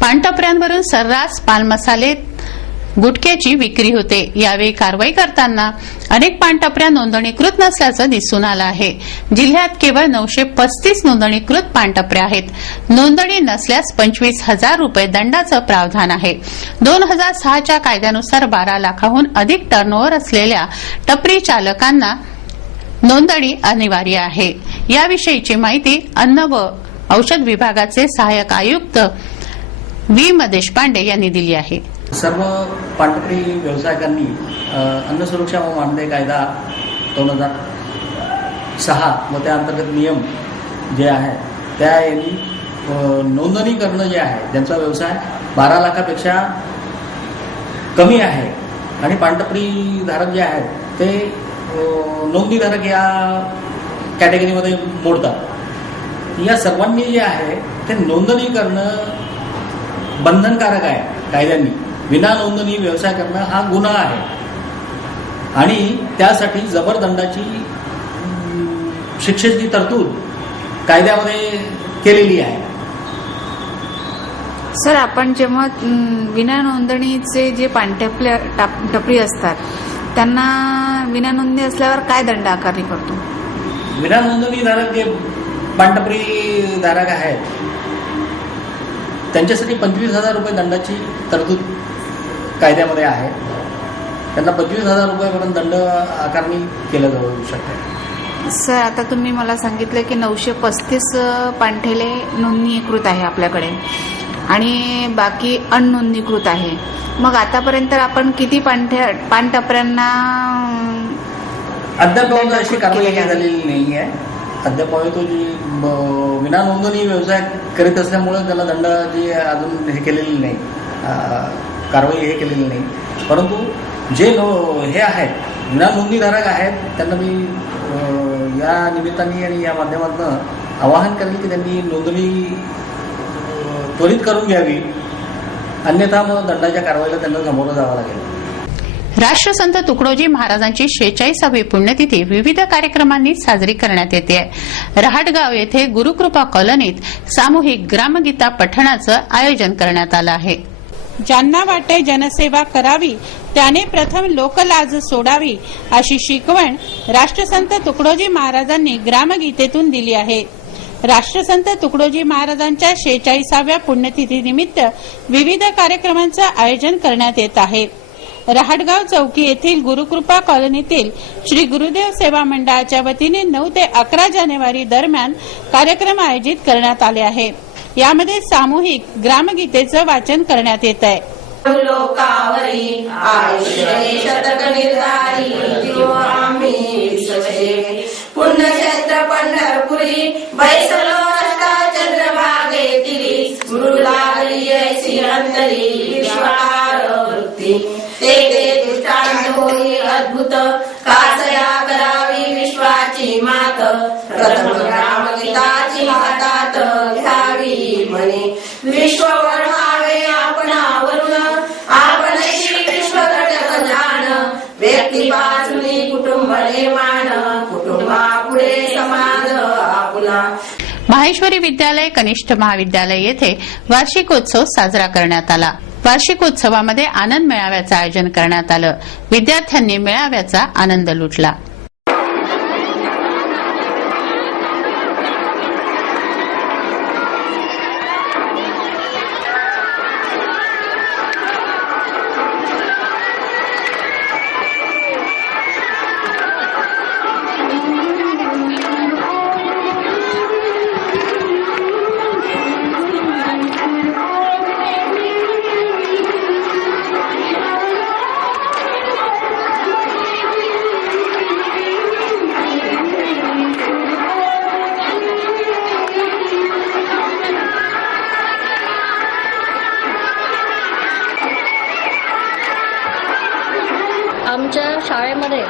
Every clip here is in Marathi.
पानटपऱ्यांवरून सर्रास पान मसाले गुटख्याची विक्री होते। यावेळी कारवाई करताना अनेक पानटपऱ्या नोंदणीकृत नसल्याचं दिसून आलं आहे। जिल्ह्यात केवळ 935 नोंदणीकृत पानटपऱ्या आहेत। नोंदणी नसल्यास 25,000 रुपये दंडाचं प्रावधान आहे। 2006च्या कायद्यानुसार 12 लाखाहून अधिक टर्नओव्हर असलेल्या टपरी चालकांना नोंदणी अनिवार्य आहे। याविषयीची माहिती अन्न व औषध विभागाचे सहाय्यक आयुक्त V. देशपांडे यांनी दिली आहे। सर्व पानटपरी व्यावसायिकांनी अन्न सुरक्षा व मानदेय कायदा 2006 व त्या अंतर्गत नियम जे आहे त्या यांनी नोंदणी करणं जे आहे, ज्यांचा व्यवसाय 12 लाखापेक्षा कमी आहे आणि पानटपरी धारक जे आहेत ते नोंदणीधारक या कॅटेगरीमध्ये मोडतात। या सर्वांनी जे आहे ते नोंदणी करणं बंधनकारक आहे कायद्यांनी। विना नोंदणी व्यवसाय करणं हा गुन्हा आहे आणि त्यासाठी जबर दंडाची शिक्षेची तरतूद कायद्यामध्ये केलेली आहे। सर, आपण जेव्हा विना नोंदणीचे जे टपरी असतात त्यांना विना नोंदणी असल्यावर काय दंड आकारणी करतो? विना नोंदणी धारक जे पानटपरी धारक आहेत त्यांच्यासाठी 25,000 रुपये दंडाची तरतूद कायद्यामध्ये आहे। त्यांना 25,000 रुपयापर्यंत दंड आकारणी केलं जाऊ शकते। सर, आता तुम्ही मला सांगितलं की 935 पानठेले नोंदणीकृत आहे आपल्याकडे आणि बाकी अननोंदणीकृत आहे। मग आतापर्यंत आपण किती पानटपऱ्यांना अद्याप अशी कारवाई झालेली नाही आहे। अद्याप तो जी विना नोंदणी व्यवसाय करीत असल्यामुळे त्याला दंडाची अजून हे केलेली नाही, कारवाई हे केलेली नाही। परंतु जे हे आहेत विना नोंदणीधारक आहेत त्यांना मी या निमित्ताने आणि या माध्यमातून आवाहन करेल की त्यांनी नोंदणी त्वरित करून घ्यावी, अन्यथा मग दंडाच्या कारवाईला त्यांना सामोरं जावं लागेल। राष्ट्रसंत तुकडोजी महाराजांची 46वी पुण्यतिथी विविध कार्यक्रमांनी साजरी करण्यात येते। रहाटगाव येथे गुरुकृपा कॉलनीत सामूहिक ग्रामगीता पठणाचं आयोजन करण्यात आलं आहे। ज्यांना वाटे जनसेवा करावी त्याने प्रथम लोकलाज सोडावी अशी शिकवण राष्ट्रसंत तुकडोजी महाराजांनी ग्रामगीतेतून दिली आहे। राष्ट्रसंत तुकडोजी महाराजांच्या 46व्या पुण्यतिथी निमित्त विविध कार्यक्रमांचं आयोजन करण्यात येत आहे। रहाटगाव चौकी येथील गुरुकृपा कॉलनीतील श्री गुरुदेव सेवा मंडळाच्या वतीने 9 ते 11 जानेवारी दरम्यान कार्यक्रम आयोजित करण्यात आले आहे। यामध्ये सामूहिक ग्रामगीतेचं वाचन करण्यात येत आहे। लोकावरी आयुष्य शतक निर्धारी पुण्यक्षेत्र पंढरपुरी बैसलो रस्ता चंद्रभागे तिरी गुरु लागली ऐसी अंतरी विश्वार वृत्ती ते दृष्टांत होई अद्भुत कासया करावी विश्वाची मात प्रथम ग्रामगीताची हातात घ्यावी म्हणे विश्व वढावे आपणावरून आपणशी विश्व घटक जाण व्यक्ती बाजूनी कुटुंब निर्माण कुटुंबापुढे समाज आपला। माहेश्वरी विद्यालय कनिष्ठ महाविद्यालय येथे वार्षिकोत्सव साजरा करण्यात आला। वार्षिकोत्सवामध्ये आनंद मेळाव्याचं आयोजन करण्यात आलं। विद्यार्थ्यांनी मेळाव्याचा आनंद लुटला। आमच्या शाळेमध्ये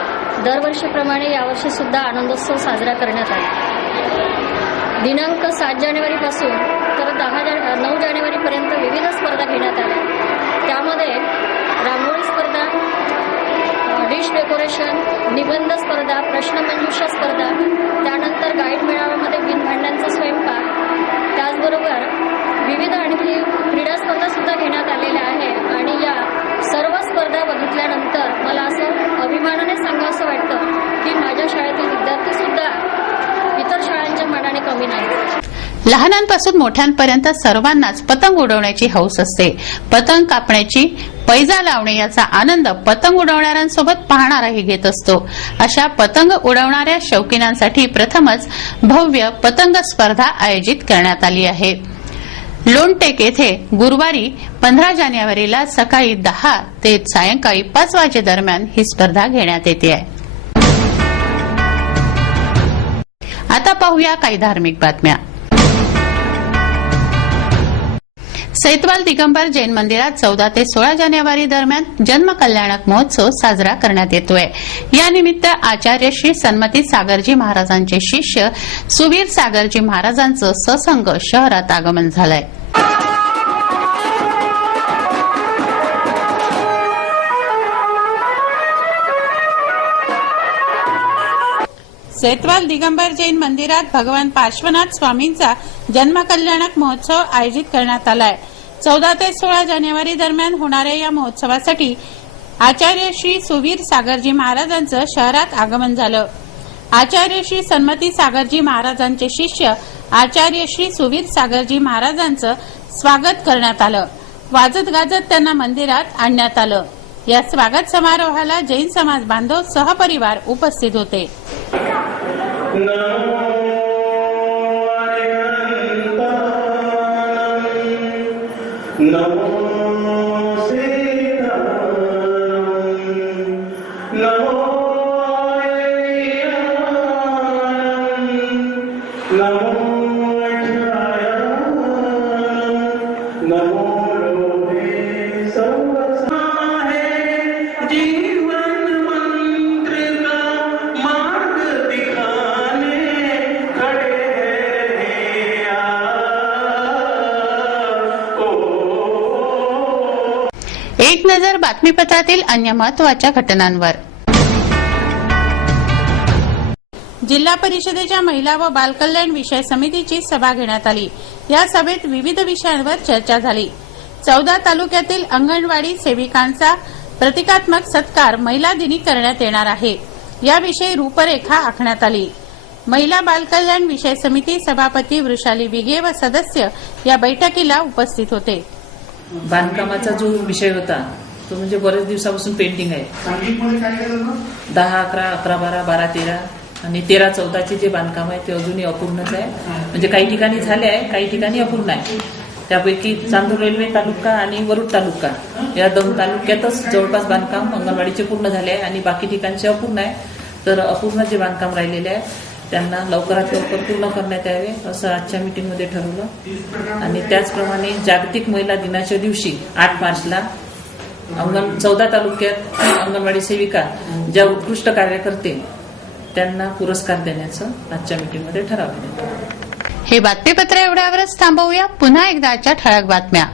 दरवर्षीप्रमाणे यावर्षी सुद्धा आनंदोत्सव साजरा करण्यात आला। दिनांक 7 जानेवारीपासून तर 9 जानेवारीपर्यंत विविध स्पर्धा घेण्यात आल्या। त्यामध्ये रांगोळी स्पर्धा, डिश डेकोरेशन, निबंध स्पर्धा, प्रश्नमंजुषा स्पर्धा, त्यानंतर गाईड मेळाव्यामध्ये बिनभांड्यांचा स्वयंपाक, त्याचबरोबर विविध आणखी क्रीडा स्पर्धा लहानांपासून मोठ्यांपर्यंत सर्वांनाच पतंग उडवण्याची हौस असते. पतंग कापण्याची, पैजा लावणे याचा आनंद पतंग उडवणाऱ्यांसोबत पाहणाराही घेत असतो. अशा पतंग उडवणाऱ्या शौकीनांसाठी प्रथमच भव्य पतंग स्पर्धा आयोजित करण्यात आली आहे. लोणटेक येथे गुरुवारी 15 जानेवारीला सकाळी 10 ते सायंकाळी 5 वाजेदरम्यान ही स्पर्धा घेण्यात येते आहे. आता पाहूया काही धार्मिक बातम्या. सैतवाल दिगंबर जैन मंदिरात 14 ते 16 जानेवारी दरम्यान जन्म कल्याणक महोत्सव साजरा करण्यात येतोय. यानिमित्त आचार्य श्री सन्मती सागरजी महाराजांचे शिष्य सुवीर सागरजी महाराजांचं ससंग शहरात आगमन झालंय. सैतवाल दिगंबर जैन मंदिरात भगवान पार्श्वनाथ स्वामींचा जन्म कल्याणक महोत्सव आयोजित करण्यात आलाय. 14 ते 16 जानेवारी दरम्यान होणाऱ्या या महोत्सवासाठी आचार्य श्री सुवीर सागरजी महाराजांचं शहरात आगमन झालं. आचार्य श्री सन्मती सागरजी महाराजांचे शिष्य आचार्य श्री सुवीर सागरजी महाराजांचं स्वागत करण्यात आलं. वाजत गाजत त्यांना मंदिरात आणण्यात आलं. या स्वागत समारोहाला जैन समाज बांधव सहपरिवार उपस्थित होते. एक नजर बातमीपत्रातील अन्य महत्त्वाच्या घटनांवर. जिल्हा परिषदेच्या महिला व बालकल्याण विषय समितीची सभा घेण्यात आली. या सभेत विविध विषयांवर चर्चा झाली. 14 तालुक्यातील अंगणवाडी सेविकांचा प्रतिकात्मक सत्कार महिला दिनी करण्यात येणार आहे. याविषयी रूपरेखा आखण्यात आली. महिला बालकल्याण विषय समिती सभापती वृषाली विगे व सदस्य या बैठकीला उपस्थित होते. बांधकामाचा जो विषय होता तो म्हणजे बरेच दिवसापासून पेंडिंग आहे. 10, 11, 12, 13 आणि 13-14 जे बांधकाम आहे ते अजूनही अपूर्णच आहे. म्हणजे काही ठिकाणी झाले आहे, काही ठिकाणी अपूर्ण आहे. त्यापैकी चांदूर रेल्वे तालुका आणि वरुड तालुका या 2 तालुक्यातच जवळपास बांधकाम अंगणवाडीचे पूर्ण झाले आहे आणि बाकी ठिकाणचे अपूर्ण आहे. तर अपूर्ण जे बांधकाम राहिलेले आहे त्यांना लवकरात लवकर पूर्ण करण्यात यावे असं आजच्या मीटिंगमध्ये ठरवलं. आणि त्याचप्रमाणे जागतिक महिला दिनाच्या दिवशी 8 मार्चला 14 तालुक्यात अंगणवाडी सेविका ज्या उत्कृष्ट कार्य करते त्यांना पुरस्कार देण्याचं आजच्या मीटिंगमध्ये ठरवण्यात आलं. हे बातमीपत्र एवढ्यावरच थांबवूया. पुन्हा एकदाच्या ठळक बातम्या.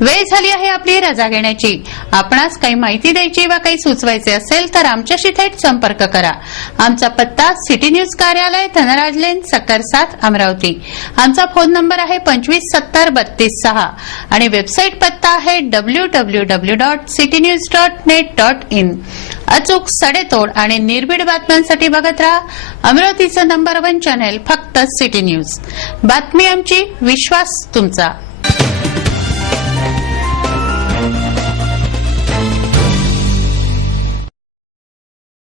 वेळ झाली आहे आपली रजा घेण्याची. आपणास काही माहिती द्यायची वा काही सुचवायचे असेल तर आमच्याशी थेट संपर्क करा. आमचा पत्ता सिटी न्यूज कार्यालय धनराज लेन सक्कर 7 अमरावती. आमचा फोन नंबर आहे 2570-32-6 आणि वेबसाईट पत्ता आहे www.citynews.net.in. अचूक, सडेतोड आणि निर्भीड बातम्यांसाठी बघत राहा अमरावतीचं नंबर 1 चॅनेल फक्त सिटी न्यूज. बातमी आमची, विश्वास तुमचा.